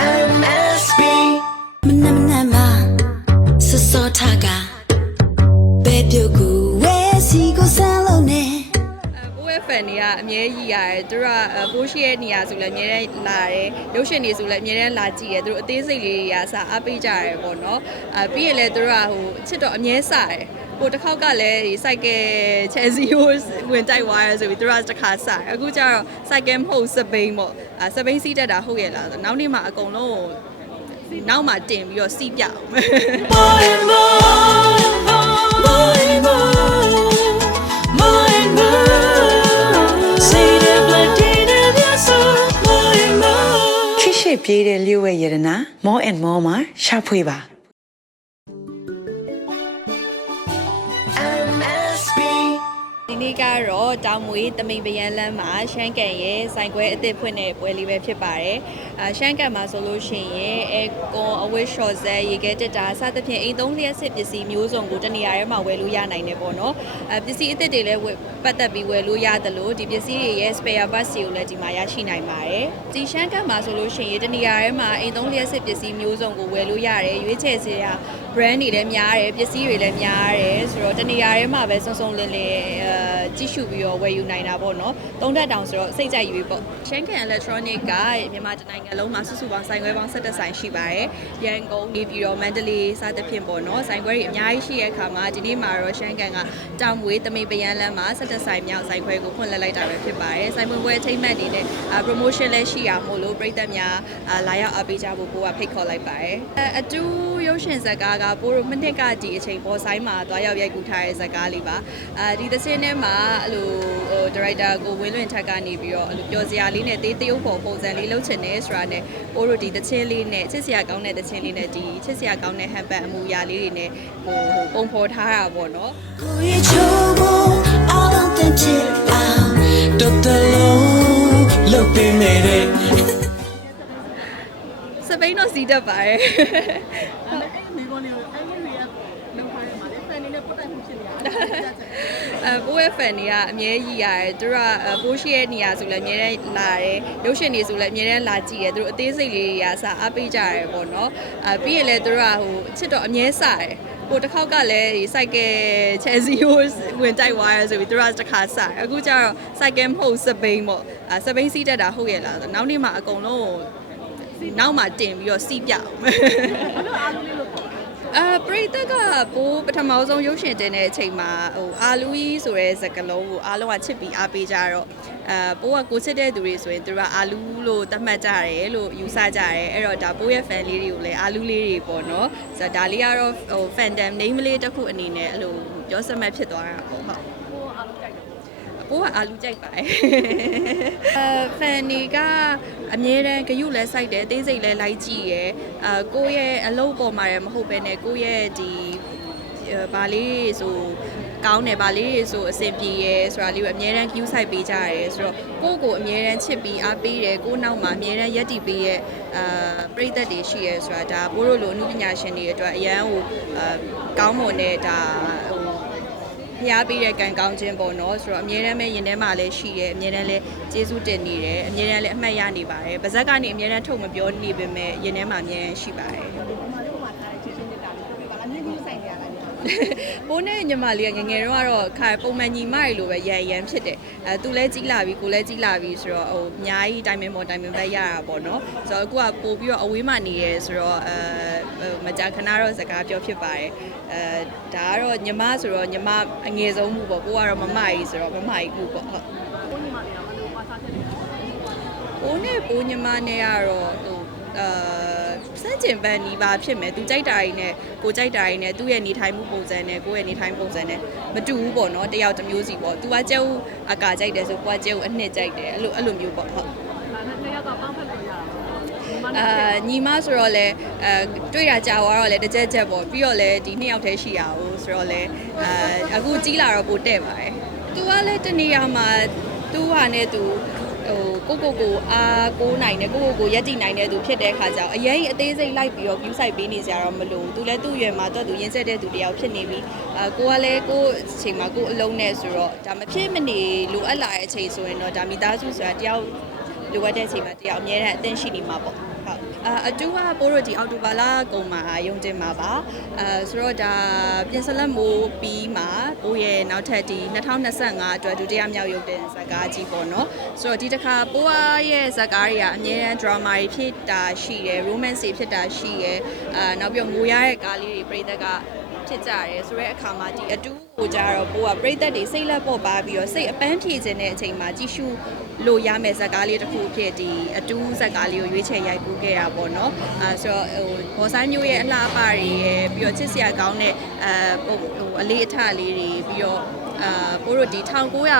MSB မနမနမစစောထကဘဲပြုတ်ကိုဝဲစီကိုဆန်းလုံးနဲ့ဘိုးရဲ့ fan တွေကအမြဲကြီးရတယ်သူတို့ကဘိုးရှိရဲ့နေရာဆိုလည်းအမြဲတမ်းလာတယ်ရုပ်ရှင်တွေဆိုလည်းအမြဲတမ်းလာကြည့်တယ်သူတို့အသေးစိတ်လေးတွေကစအားပေးကြရတယ်ပေါ့နော်အဲပြီးရင်လည်းသူတို့ကဟိုချစ်တော့အမြဲစတယ် ဟိုတစ်ခေါက်ကလည်းဒီ cycle Chelsea ကိုဝင်တိုက်သွားရဲဆိုပြီးသူတို့ကတစ်ခါစတယ်အခုကျတော့ cycle မဟုတ်စပိန်ပေါ့အဲစပိန်စီးတက်တာဟုတ်ရဲ့လားဆိုနောက်နေ့မှအကုန်လုံးကိုနောက်မှတင်ပြီးတော့စီးပြအောင် More and more More and more More and more Say the blood in your soul More and more ခိရှိပြေးတဲ့လျှို့ဝဲရတနာ more and more မှာရှာဖွေပါ နေ့ကတော့တောင်မွေတမိန်ပယံလမ်းမှာရှမ်းကန်ရဲ့ဆိုင်ခွဲအသစ်ဖွင့်တဲ့ပွဲလေးပဲဖြစ်ပါတယ်။အာရှမ်းကန်မှာဆိုလို့ရှိရင်အဲကွန်အဝစ်ရှော့ဇက်ရေခဲတက်တာစသဖြင့်အိမ်သုံးလျက်စစ်ပစ္စည်းမျိုးစုံကိုတနေရာထဲမှာဝယ်လို့ရနိုင်တယ်ပေါ့နော်။အဲပစ္စည်းအသစ်တွေလည်းဝယ်ပတ်သက်ပြီးဝယ်လို့ရတယ်လို့ဒီပစ္စည်းတွေရဲ့ spare parts တွေကိုလည်းဒီမှာရရှိနိုင်ပါတယ်။ဒီရှမ်းကန်မှာဆိုလို့ရှိရင်တနေရာထဲမှာအိမ်သုံးလျက်စစ်ပစ္စည်းမျိုးစုံကိုဝယ်လို့ရတယ်ရွေးချယ်စရာ brand တွေလည်းများတယ်ပစ္စည်းတွေလည်းများတယ်ဆိုတော့တနေရာထဲမှာပဲစုံစုံလင်လင်အဲကြည့်ရှုပြီးတော့ဝယ်ယူနိုင်တာပေါ့နော်သုံးထပ်တောင်ဆိုတော့စိတ်ကြိုက်ရွေးပေါ့ရှန်ကန် electronic ကမြန်မာတိုင်းနိုင်ငံလုံးမှာစုစုပေါင်းဆိုင်ခွဲပေါင်း17ဆိုင်ရှိပါတယ်ရန်ကုန်နေပြည်တော်မန္တလေးစသဖြင့်ပေါ့နော်ဆိုင်ခွဲတွေအများကြီးရှိတဲ့အခါမှာဒီနေ့မှာတော့ရှန်ကန်ကတောင်မွေတမိန်ပယံလမ်းမှာ17ဆိုင်မြောက်ဆိုင်ခွဲကိုဖွင့်လှစ်လိုက်တာပဲဖြစ်ပါတယ်ဆိုင်ပွင့်ပွဲအထိမ်းအမှတ်အနေနဲ့အာ promotion လည်းရှိရမို့လို့ပြည်သက်များအာလာရောက်အားပေးကြဖို့ကိုကဖိတ်ခေါ်လိုက်ပါတယ်အဲအတူရုပ်ရှင်ဇာတ်ကားကပိုးတို့မနစ်ကဒီအချိန်ပေါ်ဆိုင်မှာတွားရောက်ရိုက်ကူထားတဲ့ဇာတ်ကားလေးပါအဲဒီသင်းထဲမှာအဲ့လိုဟို director ကိုဝင်းလွင်ထက်ကနေပြီးတော့အဲ့လိုပြောစရာလေးနဲ့တေးတရုပ်ပုံပုံစံလေးလုပ်ချင်တယ်ဆိုတာနဲ့ပိုးတို့ဒီသင်းလေးနဲ့ချစ်စရာကောင်းတဲ့သင်းလေးနဲ့ဒီချစ်စရာကောင်းတဲ့ဟန်ပတ်အမူအရာလေးတွေနဲ့ဟိုဟိုပုံဖော်ထားတာပေါ့နော်ကိုရဲ့ချိုးကိုအောင်းတဲ့ချစ်အောင် Dot the low Look be made it စပိန်တော့စီးတတ်ပါတယ် အဲဘိုးရဲ့ fan တွေကအမြဲကြီးရတယ်သူတို့ကဘိုးရှိရဲ့နေရာဆိုလည်းအမြဲတမ်းလာတယ်ရုပ်ရှင်တွေဆိုလည်းအမြဲတမ်းလာကြည့်တယ်သူတို့အသေးစိတ်လေးတွေကစအားပေးကြရတယ်ပေါ့နော်အဲပြီးရင်လည်းသူတို့ကဟိုချစ်တော့အမြဲစတယ်ဟိုတစ်ခေါက်ကလည်းဒီ cycle Chelsea ကိုဝင်တိုက်သွားရဲဆိုပြီးသူတို့ကတစ်ခါစတယ်အခုကျတော့ cycle မဟုတ်စပိန်ပေါ့အဲစပိန်စီးတက်တာဟုတ်ရဲ့လားဆိုနောက်နေ့မှအကုန်လုံးကိုနောက်မှတင်ပြီးတော့စီးပြအောင်အာပ ရိသတ်ကပိုးပထမဆုံးရုပ်ရှင်တင်တဲ့အချိန်မှာဟိုအာလူကြီးဆိုတဲ့စကားလုံးကိုအားလုံးကချစ်ပြီးအားပေးကြတော့အာပိုးကကိုချစ်တဲ့သူတွေဆိုရင်သူတို့ကအာလူလို့သတ်မှတ်ကြတယ်လို့ယူဆကြတယ်အဲ့တော့ဒါပိုးရဲ့ fan လေးတွေကိုလည်းအာလူလေးတွေပေါ့နော်ဆိုတော့ဒါလေးကတော့ဟို fandom name လေးတစ်ခုအနေနဲ့အဲ့လိုပြောစမှတ်ဖြစ်သွားတာပေါ့ဟုတ် ပိုးကအာလူကြိုက်ပါတယ်အဲဖန်နေကအမြဲတမ်းဂယုလဲစိုက်တယ်အသေးစိတ်လဲလိုက်ကြည့်ရယ်အာကိုယ့်ရဲ့အလုပ်ပေါ်မှာလည်းမဟုတ်ဘဲနဲ့ကိုယ့်ရဲ့ဒီအဲဗာလေးဆိုကောင်းတယ်ဗာလေးဆိုအဆင်ပြေရဲဆိုတာလေးကိုအမြဲတမ်း view site ပေးကြရဲဆိုတော့ကိုယ့်ကိုအမြဲတမ်းချစ်ပြီးအားပေးတယ်ကိုယ့်နောက်မှာအမြဲတမ်းရက်တည်ပေးရဲ့အာပရိသတ်တွေရှိရဲဆိုတာဒါဘိုးတို့လိုအမှုပညာရှင်တွေအတွက်အရန်ဟိုအာကောင်းမွန်တဲ့ဒါဟို ဖျားပေးတဲ့ကံကောင်းခြင်းပေါ့နော်ဆိုတော့အမြဲတမ်းပဲရင်ထဲမှာလည်းရှိတယ်အမြဲတမ်းလည်းကျေးဇူးတင်နေတယ်အမြဲတမ်းလည်းအမှတ်ရနေပါတယ်ပါဇက်ကနေအမြဲတမ်းထုတ်မပြောနေပေမဲ့ရင်ထဲမှာအမြဲတမ်းရှိပါတယ် ပိုးနဲ့ညီမလေးကငယ်ငယ်တော့ကတော့ခါပုံမှန်ညီမတွေလိုပဲရန်ရန်ဖြစ်တယ်အဲသူလည်းကြီးလာပြီကိုလည်းကြီးလာပြီဆိုတော့ဟိုအများကြီးတိုင်ပင်ပေါ်တိုင်ပင်ဘက်ရတာပေါ့နော်ဆိုတော့အခုကပို့ပြီးတော့အဝေးမှနေရဲဆိုတော့အဲမကြာခဏတော့စကားပြောဖြစ်ပါတယ်အဲဒါကတော့ညီမဆိုတော့ညီမအငယ်ဆုံးမှုပေါ့ကိုကတော့မမကြီးဆိုတော့မမကြီးခုပေါ့ဟုတ်ပိုးနဲ့ပိုးညီမနဲ့ကတော့ဟိုအာစန့် ကျင်ဘန်နီးပါဖြစ်မယ်သူကြိုက်တာကြီးနဲ့ကိုကြိုက်တာကြီးနဲ့သူ့ရဲ့နေထိုင်မှုပုံစံနဲ့ကိုယ့်ရဲ့နေထိုင်ပုံစံနဲ့မတူဘူးပေါ့နော်တယောက်တစ်မျိုးစီပေါ့သူကကျဲဦးအကာကြိုက်တယ်ဆိုကိုကကျဲဦးအနှစ်ကြိုက်တယ်အဲ့လိုအဲ့လိုမျိုးပေါ့ဟုတ်အာညီမဆိုတော့လေအဲတွေ့တာကြာသွားတော့လေတစ်ချက်ချက်ပေါ့ပြီးတော့လေဒီနှစ်ယောက်တည်းရှိရအောင်ဆိုတော့လေအာအခုကြီးလာတော့ပိုတဲ့ပါတယ်သူကလည်းတနေရာမှာသူ့ဟာနဲ့သူ ဟိုကိုကိုကိုအားကိုနိုင်တယ်ကိုကိုကိုရက်တည်နိုင်တဲ့သူဖြစ်တဲ့အခါကျတော့အရင်အသေးစိတ်လိုက်ပြီးတော့ view site ပေးနေကြတော့မလို့သူလည်းသူ့ရွယ်မှာတော့သူရင်းဆက်တဲ့သူတယောက်ဖြစ်နေပြီအာကိုကလည်းကိုအချိန်မှာကိုအလုံးနဲ့ဆိုတော့ဒါမဖြစ်မနေလိုအပ်လာတဲ့အချိန်ဆိုရင်တော့ဒါမိသားစုဆိုတာတယောက် လိုအပ်တဲ့အချိန်မှာတယောက်အများနဲ့အသင့်ရှိနေမှာပေါ့ဟုတ်အာအတူကပိုးတို့ဒီအောက်တိုဘာလကုန်မှာရုံတင်မှာပါအဲဆိုတော့ဒါပြင်စလက်မိုးပြီးမှာပိုးရဲ့နောက်ထပ်ဒီ2025အတွက်ဒုတိယမြောက်ရုံတင်ဇာတ်ကားကြီးပေါ့နော်ဆိုတော့ဒီတစ်ခါပိုးရဲ့ဇာတ်ကားတွေကအမြဲတမ်း drama တွေဖြစ်တာရှိတယ် romance တွေဖြစ်တာရှိတယ်အာနောက်ပြီးတော့ငိုရတဲ့ကားလေးတွေပြည်သက်က ဖြစ်ကြတယ်ဆိုတော့အခါမှာဒီအတူကိုကြတော့ပိုးကပြည်သက်တွေစိတ်လက်ပေါ်ပါပြီးတော့စိတ်အပန်းဖြေခြင်းတဲ့အချိန်မှာကြည့်ရှုလို့ရမယ်ဇာတ်ကားလေးတစ်ခုဖြစ်ဒီအတူဇာတ်ကားလေးကိုရွေးချယ်ရိုက်ကူးခဲ့တာပေါ့နော်အဲဆိုတော့ဟိုဘောဆိုင်မျိုးရဲ့အလှအပတွေရဲ့ပြီးတော့ချစ်စရာကောင်းတဲ့အဲဟိုဟိုအလေးအထလေးတွေပြီးတော့အာပိုးတို့ဒီ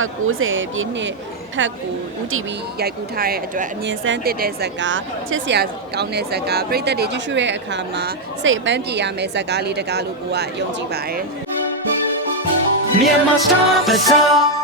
1990ပြည့်နှစ် ဖက်ကိုဦးတီဗီရိုက်ကူးထားတဲ့အတွက်အမြင်ဆန်းတစ်တဲ့ဇာတ်ကားချစ်စရာကောင်းတဲ့ဇာတ်ကားပြည်သက်တွေကြည့်ရှုတဲ့အခါမှာစိတ်အပန်းပြေရမယ်ဇာတ်ကားလေးတကားလို့ကိုကယုံကြည်ပါတယ် Myanmar Star Bazaar